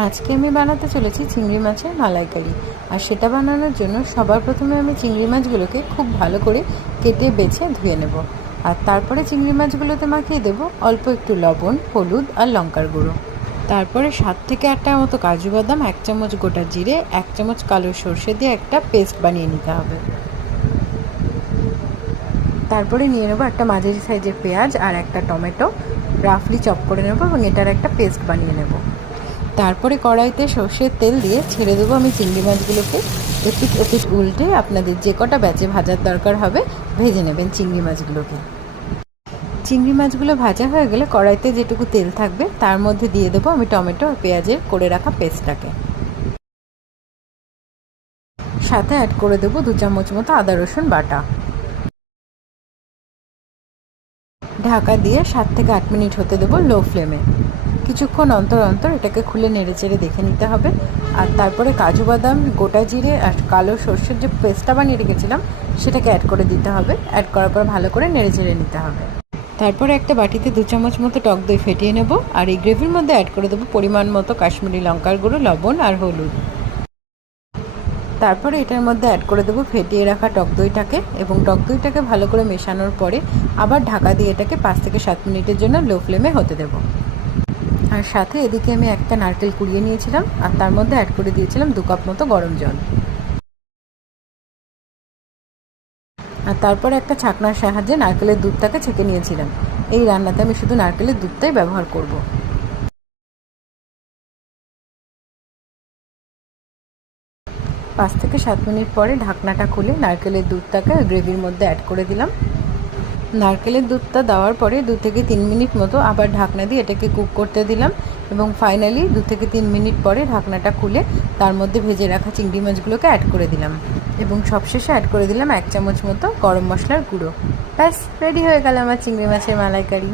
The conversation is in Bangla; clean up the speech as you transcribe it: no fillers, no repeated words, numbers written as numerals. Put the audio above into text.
আজকে আমি বানাতে চলেছি চিংড়ি মাছের মালাইকারি। আর সেটা বানানোর জন্য সবার প্রথমে আমি চিংড়ি মাছগুলোকে খুব ভালো করে কেটে বেছে ধুয়ে নেব। আর তারপরে চিংড়ি মাছগুলোতে মাখিয়ে দেব অল্প একটু লবণ, হলুদ আর লঙ্কার গুঁড়ো। তারপরে 7 থেকে 8টার মতো কাজু বাদাম, 1 চামচ গোটা জিরে, 1 চামচ কালো সর্ষে দিয়ে একটা পেস্ট বানিয়ে নিতে হবে। তারপরে নিয়ে নেবো একটা মাঝারি সাইজের পেঁয়াজ আর একটা টমেটো, রাফলি চপ করে নেবো এবং এটার একটা পেস্ট বানিয়ে নেব। তারপরে কড়াইতে সর্ষের তেল দিয়ে ছেড়ে দেবো আমি চিংড়ি মাছগুলোকে। এপিট ওপিট উল্টে আপনাদের যে কটা ব্যাচে ভাজার দরকার হবে ভেজে নেবেন চিংড়ি মাছগুলোকে। চিংড়ি মাছগুলো ভাজা হয়ে গেলে কড়াইতে যেটুকু তেল থাকবে তার মধ্যে দিয়ে দেবো আমি টমেটো আর পেঁয়াজের করে রাখা পেস্টটাকে। সাথে অ্যাড করে দেবো 2 চামচ মতো আদা রসুন বাটা। ঢাকা দিয়ে 7 থেকে 8 মিনিট হতে দেবো লো ফ্লেমে। কিছুক্ষণ অন্তর অন্তর এটাকে খুলে নেড়ে চেড়ে দেখে নিতে হবে। আর তারপরে কাজু বাদাম, গোটা জিরে আর কালো সর্ষের যে পেস্টটা বানিয়ে রেখেছিলাম সেটাকে অ্যাড করে দিতে হবে। অ্যাড করার পর ভালো করে নেড়ে চেড়ে নিতে হবে। তারপরে একটা বাটিতে 2 চামচ মতো টক দই ফেটিয়ে নেব। আর এই গ্রেভির মধ্যে অ্যাড করে দেবো পরিমাণ মতো কাশ্মীরি লঙ্কার গুঁড়ো, লবণ আর হলুদ। তারপরে এটার মধ্যে অ্যাড করে দেবো ফেটিয়ে রাখা টক দইটাকে এবং টক দইটাকে ভালো করে মেশানোর পরে আবার ঢাকা দিয়ে এটাকে 5 থেকে 7 মিনিটের জন্য লো ফ্লেমে হতে দেবো। আর সাথে এদিকে আমি একটা নারকেল কুড়িয়ে নিয়েছিলাম আর তার মধ্যে অ্যাড করে দিয়েছিলাম 2 কাপ মতো গরম জল। আর তারপরে একটা ছাঁকনার সাহায্যে নারকেলের দুধটাকে ছেঁকে নিয়েছিলাম। এই রান্নাতে আমি শুধু নারকেলের দুধটাই ব্যবহার করব। 5 থেকে 7 মিনিট পরে ঢাকনাটা খুলে নারকেলের দুধটাকে গ্রেভির মধ্যে অ্যাড করে দিলাম। নারকেলের দুধটা দেওয়ার পরে 2 থেকে 3 মিনিট মতো আবার ঢাকনা দিয়ে এটাকে কুক করতে দিলাম এবং ফাইনালি 2 থেকে 3 মিনিট পরে ঢাকনাটা খুলে তার মধ্যে ভেজে রাখা চিংড়ি মাছগুলোকে অ্যাড করে দিলাম এবং সবশেষে অ্যাড করে দিলাম 1 চামচ মতো গরম মশলার গুঁড়ো। ব্যাস রেডি হয়ে গেল আমার চিংড়ি মাছের মালাইকারি।